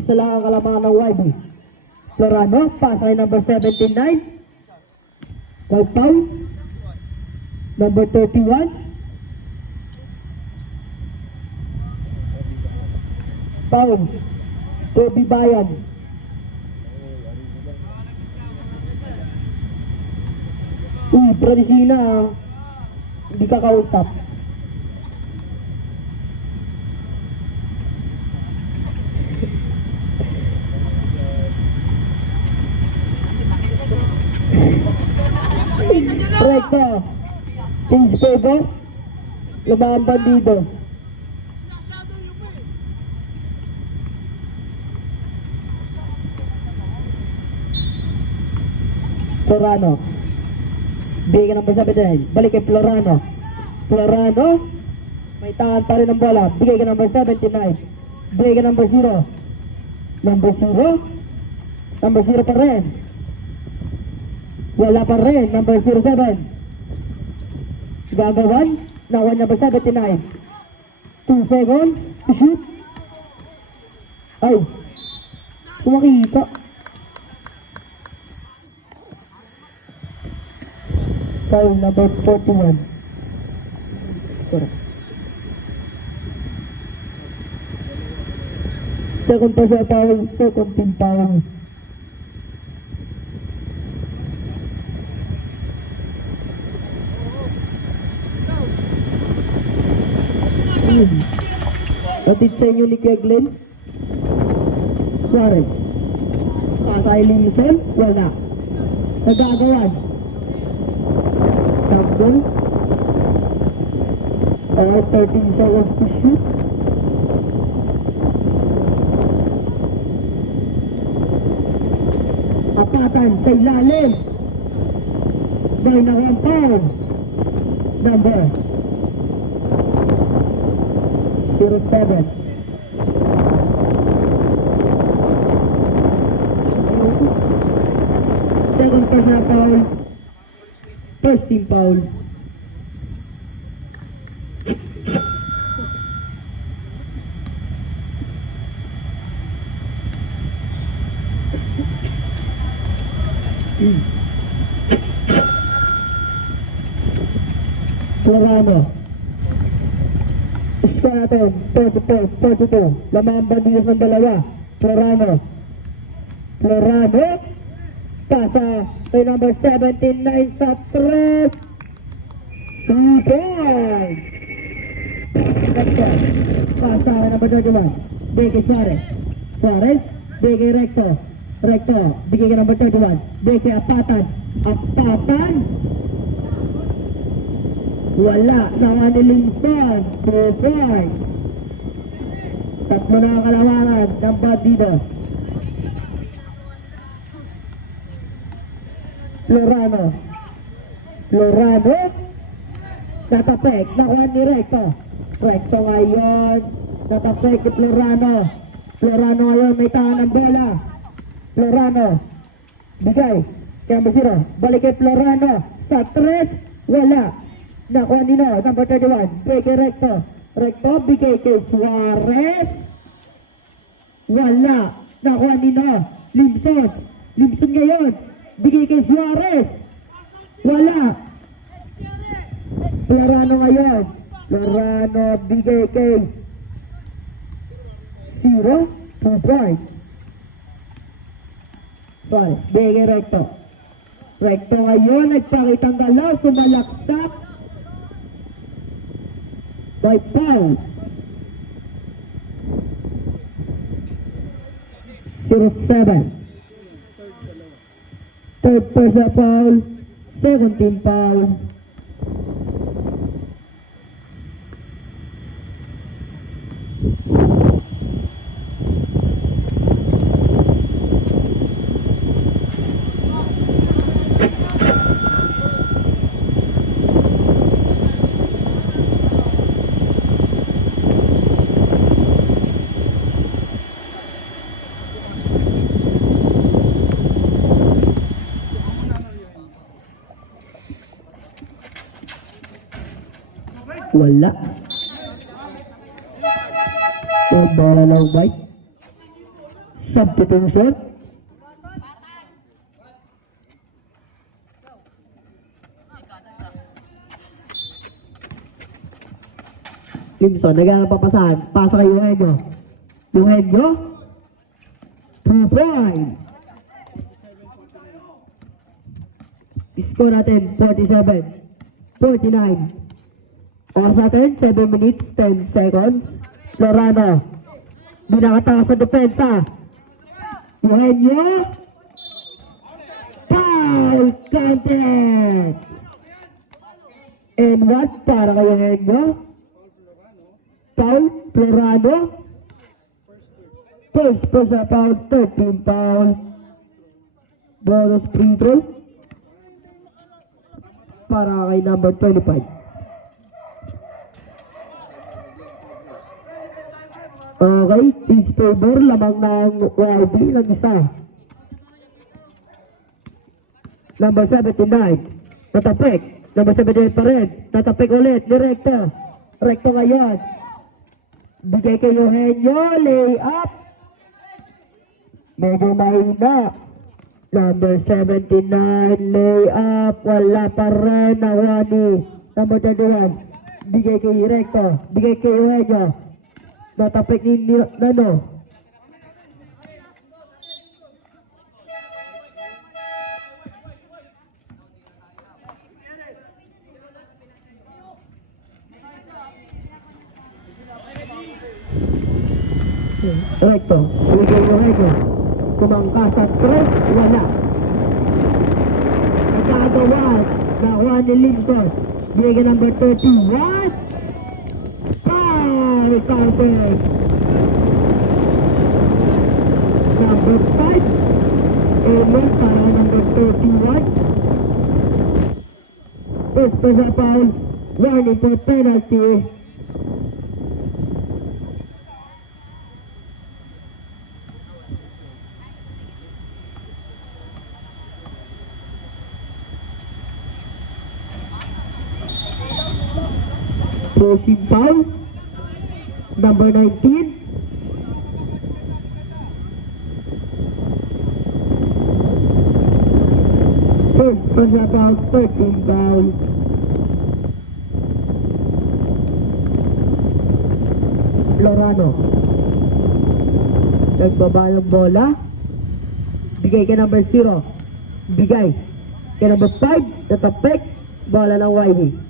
Isa lang ang kalamangan ng YB. Florano, pass ay number 79. White foul. Number 31. Foul. Kobe Bayan. Tradisina. Hindi ka kausap. Recto. Kings Pego. Lumaang bandido. Florano. Bigyan ng number 79. Balik kay Florano. Florano. May tahan pa rin ang bola. Bigay ka number 79. Bigay ka number 0. Number 0. Number 0 pa rin. Wala pa rin. Number 07. Gagawan. Nawan number 79. 2 seconds. To shoot. Ay. Kumakita. Foul number 41. Correct. Second pa siya foul. Second team foul. Atid sa inyo ni Kuya Glenn. Suarez. Pasay Limson. Wala. Nagagawan. Sample. 13 seconds to shoot. Apatan sa ilalim. May nakampang. Number 07. Second personal foul. First team foul. Florano. Score natin, 34-42. Lamang ang bandidos ng dalawa. Florano. Florano. Pasa kay number 79 sa 3. 2 points. Pasa kay number 31. Bigay Suarez. Suarez. Bigay Recto. Recto. Bigay kay number 31. Bigay Apatan. Apatan. Wala sa Limson. 2 points. Tatlo na ang kalamangan ng bandido. Florano. Florano. Natapek. Nakuha ni Recto. Recto ngayon. Natapek ni Florano. Florano ngayon may tahan ng bola. Florano. Bigay. Kaya Basiro. Balik kay Florano. Sa 3. Wala. Nakuha nino. Number 31. Bigay kay Recto. Recto. Bigay kay Suarez. Wala. Nakuha nino. Limson. Limson ngayon. Bigay kay Suarez. Wala. Florano ngayon. Florano bigay kay 0. 2 points. Suarez. Bigay kay Recto. Recto ngayon. Nagpakitang galaw. Sumalaksak. By foul. 07. Third personal foul, second team foul. Wala. Bola low bite. Substitution. Limson, naghanap papasahan. Pasa kay Eugenio. Eugenio. 2 point. Score natin, 47-49. Oras natin, 7 minutes, 10 seconds. Lorano. Binakatakas sa depensa. Eugenio. Foul counted. And what para kay Eugenio? Foul, Lorano. First personal foul, 13 foul. Bonus free throw para kay number 25. Okay, team's favor, lamang ng YB ng isa. Number 79, tatapik. Number 78 pa rin, tatapik ulit, direkto. Rekto ngayon. Bigay kay Eugenio, lay up. Medyo mahina. Number 79, lay up. Wala pa rin na Wani. Number 21, bigay kay Recto. Bigay kay Eugenio. Natapik ni Nano. Recto, bigay kay Eugenio. Kumangkas at press, wala. Nagkagawa na Juan Lincoln. Bigay number 31. Foul counted. Number 5. Amen para number 31. First personal foul. Warning for penalty. Pushing foul, number 19. First personal foul, 13 foul. Lorano. Nagbaba ng bola. Bigay kay number 0. Bigay kay number 5. Natapik. Bola ng YB.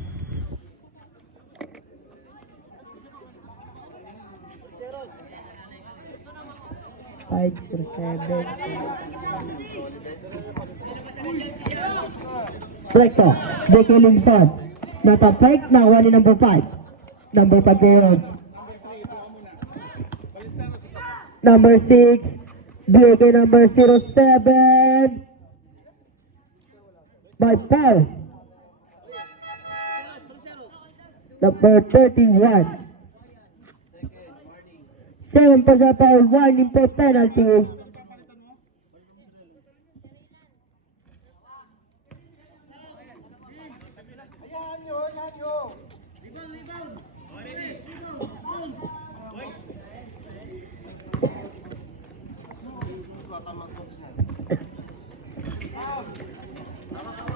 5 or 7. Recto, Becky Lincoln. Natapik na wali number 5. Number 5 yun. Number 6, Becky number 07. By foul. Number 31. 7 personal foul, warning for penalty.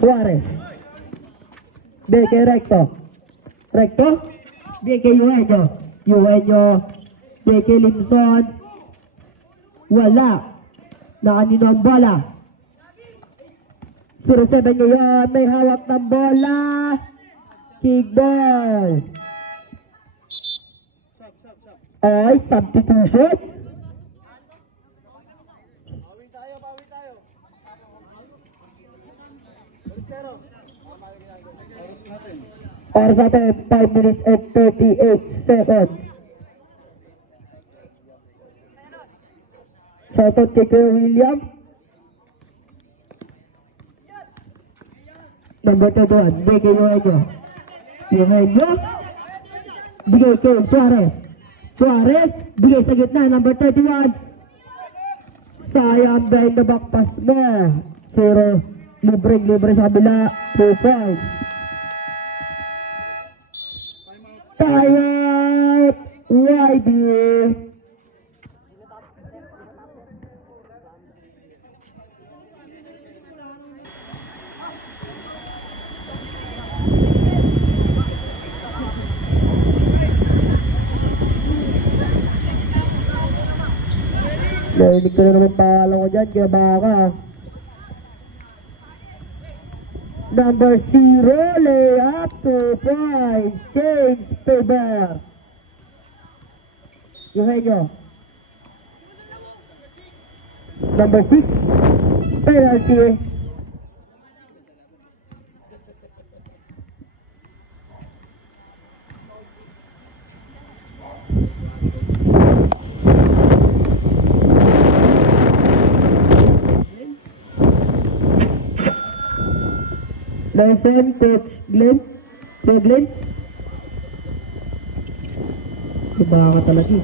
Suarez. Beke Recto. Recto. Beke Eugenio. Eugenio. Beke Limson. Wala. Na kanino ang bola. 07 ngayon. May hawak ng bola. Kickball. Ay, substitution. Oras natin, 5 minutes and 38 seconds. Shoutout kay Kuya William. Number 21, bigay kay Eugenio. Eugenio. Bigay kay Suarez. Suarez, bigay sa gitna, number 31. Sayang behind the back pass mo. Pero libre sa kabila. 2 points. Tired YB. Narinig ko na naman pangalan ko dyan, kaya baka. Number 0, layup, 2 points, James Faber. Eugenio. Number 6, penalty. Lesson, Coach Glenn. Sir Glenn. Diba ka talaga eh.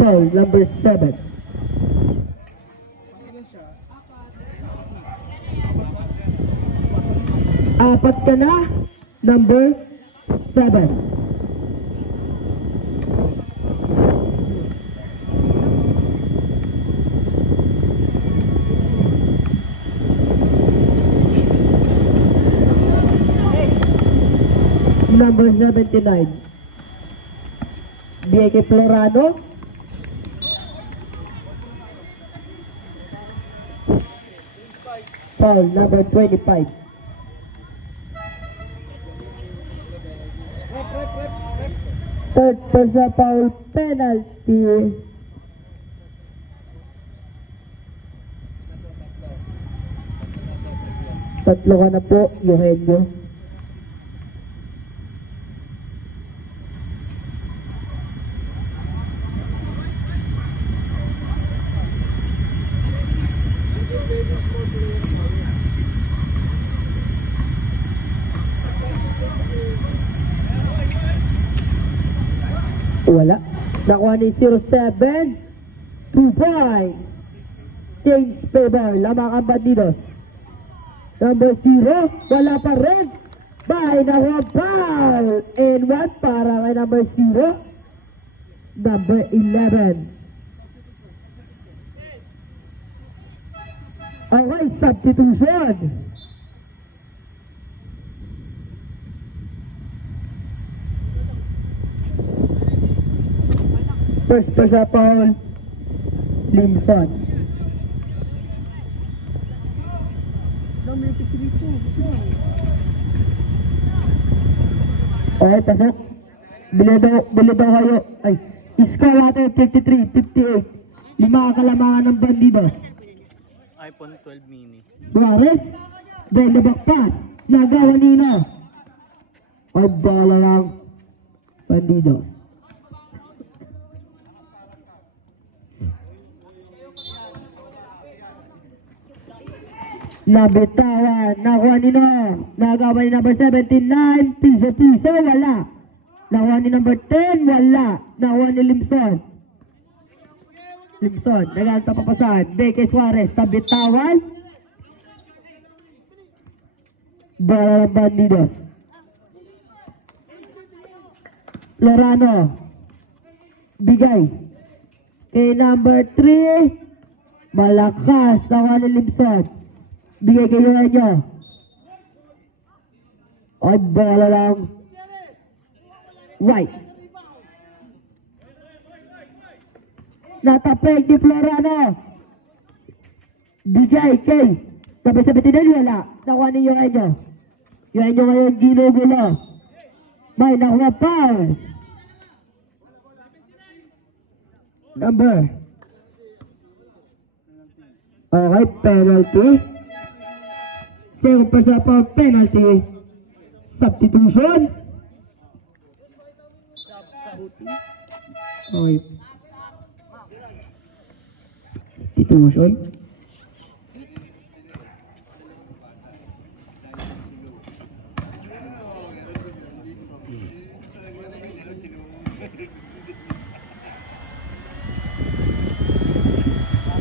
Foul, number 7. Apat ka na, number 7. Number 79. BK Florano. Foul, number 25. Third personal foul, penalty. Tatlo ka na po, Eugenio. Wala. Nakuha ni 07. 2 points. James Faber. Lamang ang Bandidos. Number 0. Wala pa rin. By nakuha foul. And 1 para kay number 0. Number 11. Okay, substitution. First personal foul, Limson. Okay, pasok. Bili daw kayo. Ay, score natin 53-58. 5 kalamangan ng Bandidos. iPhone 12 mini. Juarez, then the back pass. Nagawa nino. Ay, bala lang. Bandidos. Nabitawan, nakuha nino. Nagawa ni number 79, piso, wala. Nakuha ni number 10, wala. Nakuha ni Limson. Nagaan sa papasahan. Beke Suarez, tabitawan. Bola ng Bandidos. Lorano. Bigay. Kay number 3, malakas. Nakuha ni Limson. Bigay kayo nyo. Ay, bola lang. White. Natapeg ni Florano. Bigay kay. Sabi-sabi tinali wala. Nakuha ni yung nyo. Yung nyo ngayon ginugulo. May nakuha foul. Number. Okay, penalty. Second personal foul, penalty. Substitution. Okay. Substitution.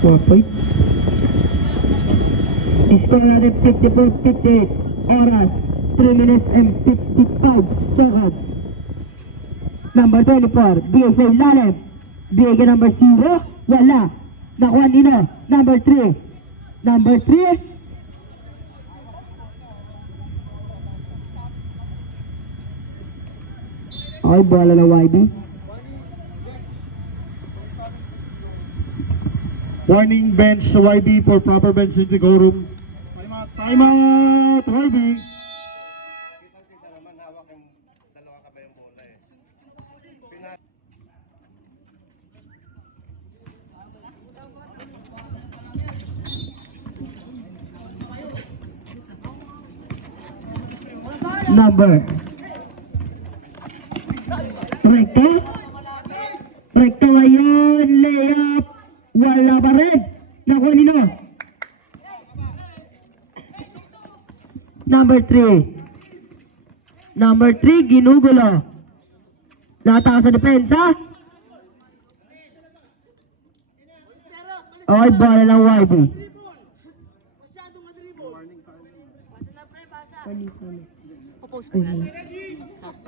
Okay. Score natin 54-58. Oras 3 minutes and 55 seconds. Number 24, BSA Lalim. BSA number 0, wala. Nakuha nino. Number 3. Number 3. Okay, bola ng YB. Warning bench sa YB for proper bench in the go room. Time out! YB! Kita naman hawak yung dalawa kamay yung bola eh. Number. Recto. Recto ngayon. Layup. Wala pa rin. Nakuha nino. Number 3. Number 3, ginugulo. Natakas sa depensa. Okay, bola ng YB.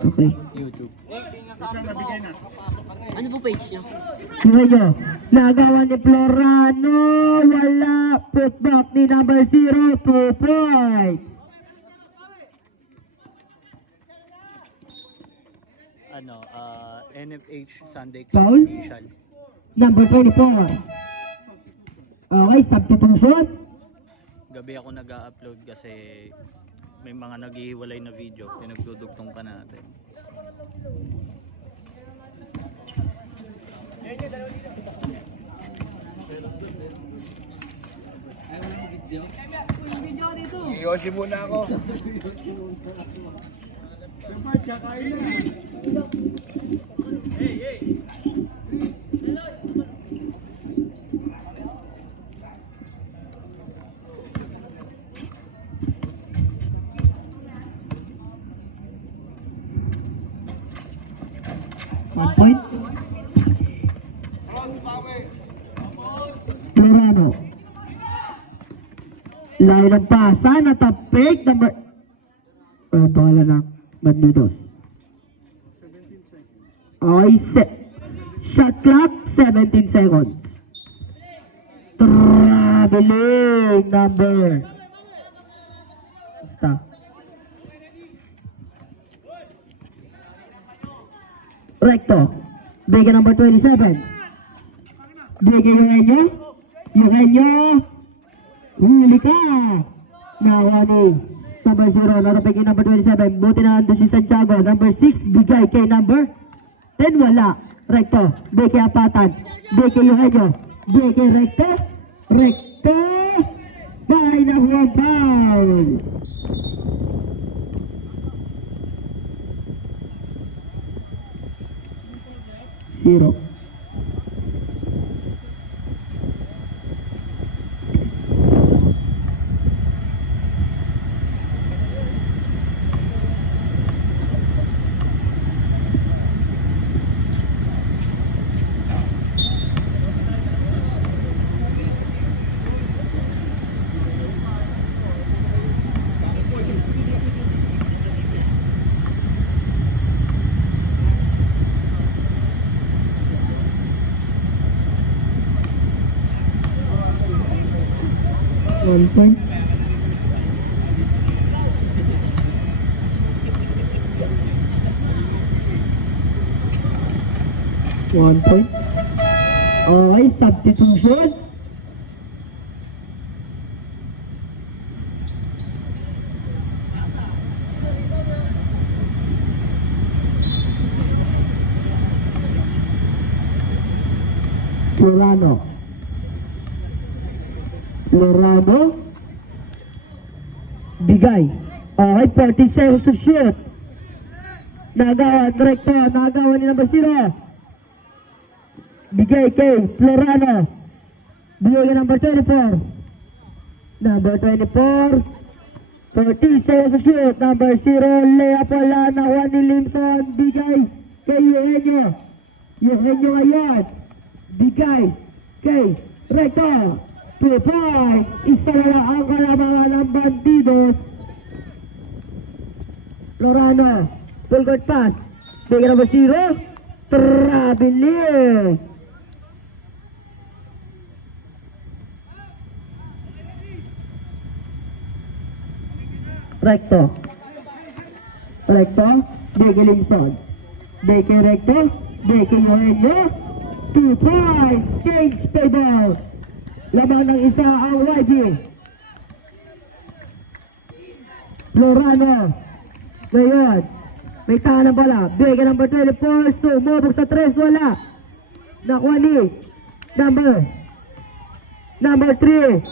Okay. YouTube. Ano po page niya? Tingnan nyo. Nagawa ni Florano. Wala. Putback ni number 0. 2 points. NFH Sunday Foul? Club official. Number 24. Okay, substitution. Gabi ako nag-upload kasi may mga naghihiwalay na video. Pinagdudugtong pa natin. Yoshi muna ako. One point. Florano. Layo ng pasa. Natapik. Number... bola ng Bandidos. Okay, shot clock, 17 seconds. Traveling number. Basta. Recto. Bigyan number 27. Bigyan Eugenio. Eugenio. Huli ka. Nawani. Number 0. Narapigin number 27. Buti na nandun si Santiago. Number 6. Bigay kay number 10. Wala. Recto. Bigay apatan. Bigay Eugenio. Bigay recto. Recto. Bahay na huwag foul. Zero. One point. One point. Okay, substitution. Florano. Florano. Bigay. Okay, 40 seconds to shoot. Nagawa, direkto. Nagawa ni number 0. Bigay kay Florano. Bigay kay number 24. Number 24. 40 seconds to shoot. Number 0. Layup wala. Nakuha ni Limson. Bigay kay Eugenio. Eugenio ngayon. Bigay kay Recto. 2 points. Isa na lang ang kalamangan ng Bandidos. Florano. Full court pass. Bigay number 0. Traveling. Recto. Recto. Bigay Limson. Beke recto. Beke Eugenio. 2 points. Change play ball. Lamang ng isa ang YG. Lorano. Ngayon. May tahan ng bola. Beke number 24. Sumubok sa 3. Wala. Nakuha ni number 3.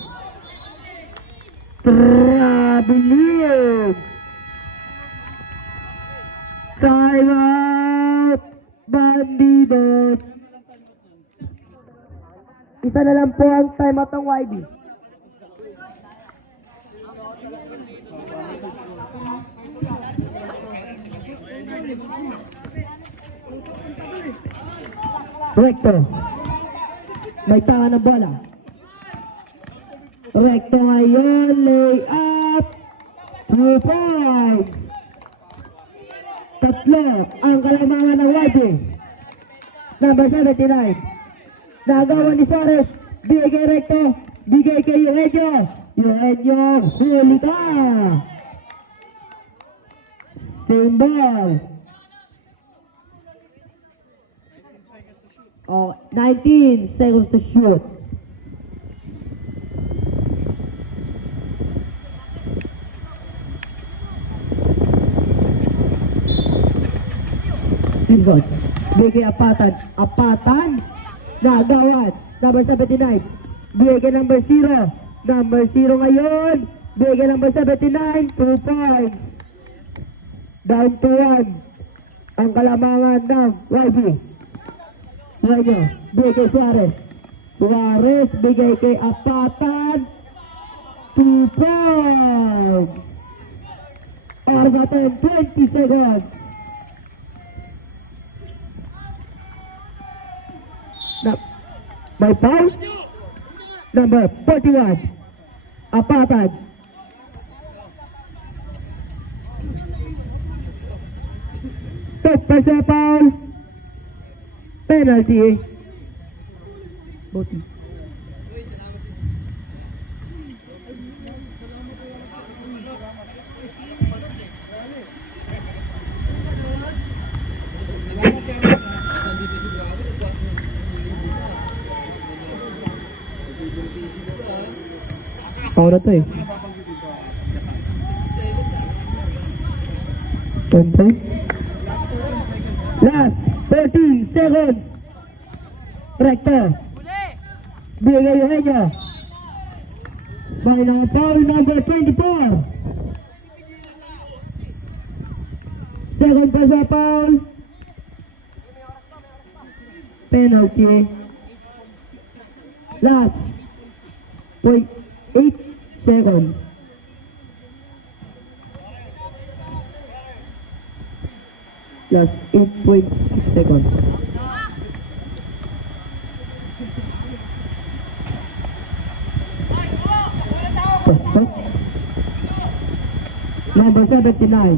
Trabilib. Time out. Bandidos. Isa na lang po ang time out ng YB. Recto. May tanga ng bola. Recto ngayon. Lay up. 2 points. Tatlo ang kalamangan ng YB. Number 79. Nagawa ni Suarez. Bigay recto. Bigay kay Eugenio. Eugenio. Huli ka. Same ball. Oh, 19 seconds to shoot. Pingot. Bigay apatan. Apatan. Nagawad. Number 79. Bigay number 0. Number 0 ngayon. Bigay number 79. 2 points. Down to 1. Ang kalamangan ng YB. Ngayon. Bigay kay Suarez. Suarez. Bigay kay Apatan. 2 points. Apatan. 20 seconds. By foul, number 41, Apatan. Top personal foul, penalty. Boti. Foul na to eh. Last 13 seconds. Recto. Bigay Eugenio. By now foul number 24. Second pass foul. Penalty. Last 0.8 seconds. Last 8.6 seconds. Number 79.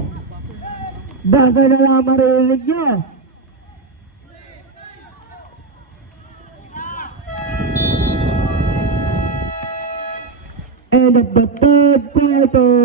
Bagay na lang maririnig nyo. End of the third quarter.